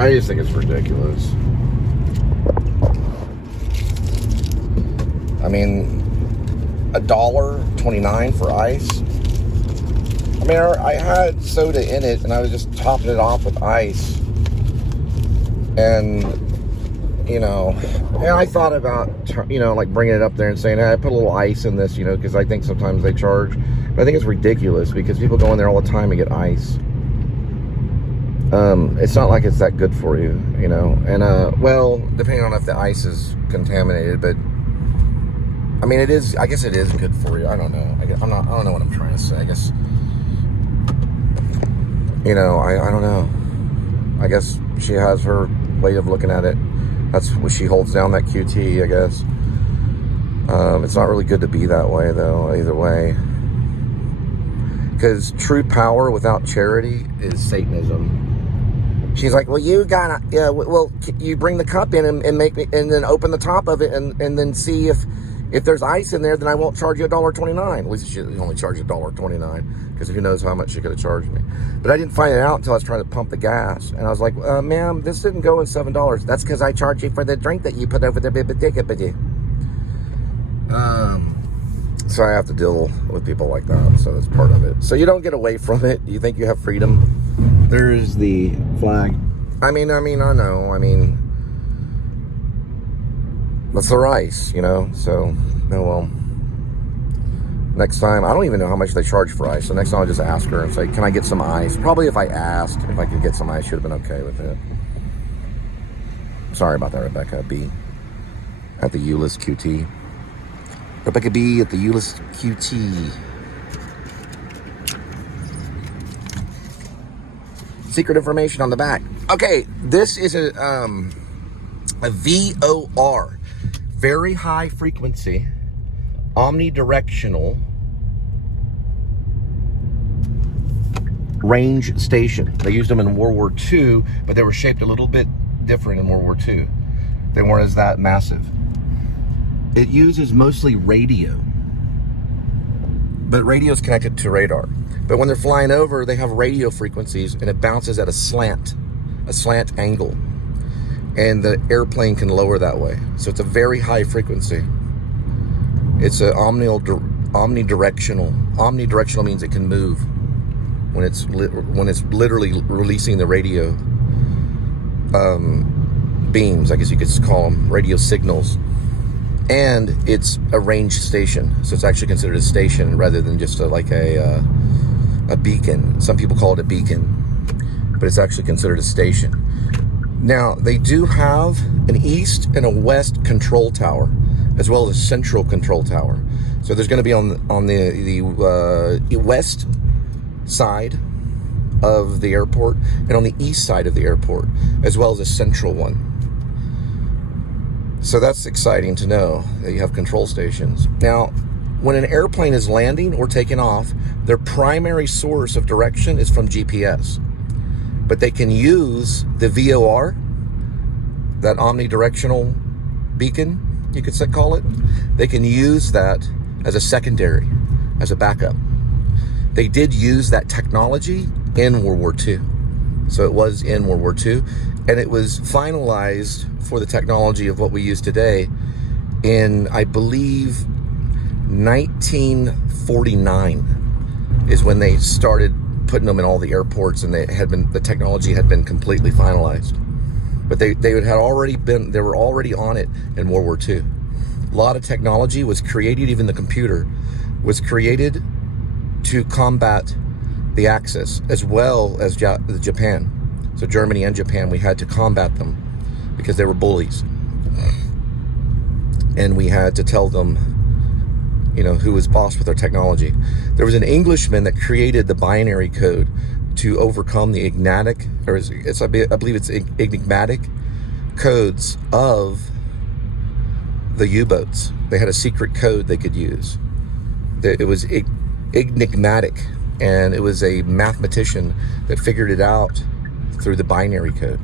I just think it's ridiculous. I mean, $1.29 for ice. I mean, I had soda in it, and I was just topping it off with ice. And, you know, and I thought about, you know, like bringing it up there and saying, hey, I put a little ice in this, you know, because I think sometimes they charge. But I think it's ridiculous because people go in there all the time and get ice. It's not like it's that good for you, you know. And, well, depending on if the ice is contaminated, but I mean, it is, I guess it is good for you. I don't know. I don't know what I'm trying to say. I guess, you know, I don't know. I guess she has her way of looking at it. That's what she holds down, that QT, I guess. It's not really good to be that way, though, either way. Because true power without charity is Satanism. She's like, well, you gotta, yeah, well, you bring the cup in and make me, and then open the top of it and then see if there's ice in there, then I won't charge you $1.29. At least she only charged $1.29 because who knows how much she could have charged me. But I didn't find it out until I was trying to pump the gas. And I was like, ma'am, this didn't go in $7. That's because I charged you for the drink that you put over there. So I have to deal with people like that. So that's part of it. So you don't get away from it. You think you have freedom. There's the flag. I mean, I know. I mean, that's their ice, you know, so, oh well. Next time, I don't even know how much they charge for ice, so next time I'll just ask her and say, can I get some ice? Probably if I asked if I could get some ice, should have been okay with it. Sorry about that, Rebecca B. At the Euless QT. Rebecca B. at the Euless QT. Secret information on the back. Okay, this is a VOR. Very high frequency, omnidirectional range station. They used them in World War II, but they were shaped a little bit different in World War II. They weren't as that massive. It uses mostly radio, but radio is connected to radar. But when they're flying over, they have radio frequencies, and it bounces at a slant angle. And the airplane can lower that way. So it's a very high frequency. It's a omnidirectional. Omnidirectional means it can move when it's literally releasing the radio beams, I guess you could call them, radio signals. And it's a range station, so it's actually considered a station rather than just a beacon. Some people call it a beacon, but it's actually considered a station. Now, they do have an east and a west control tower, as well as a central control tower. So there's going to be on the west side of the airport and on the east side of the airport, as well as a central one. So that's exciting to know that you have control stations. Now, when an airplane is landing or taking off, their primary source of direction is from GPS. But they can use the VOR, that omnidirectional beacon, you could call it. They can use that as a secondary, as a backup. They did use that technology in World War II. So it was in World War II, and it was finalized for the technology of what we use today in, I believe, 1949 is when they started putting them in all the airports, and the technology had been completely finalized. But they were already on it in World War II. A lot of technology was created, even the computer was created to combat the Axis, as well as Japan. So Germany and Japan, we had to combat them because they were bullies. And we had to tell them, you know, who was boss with our technology. There was an Englishman that created the binary code to overcome the enigmatic, I believe it's enigmatic codes of the U-boats. They had a secret code they could use. It was enigmatic, and it was a mathematician that figured it out through the binary code.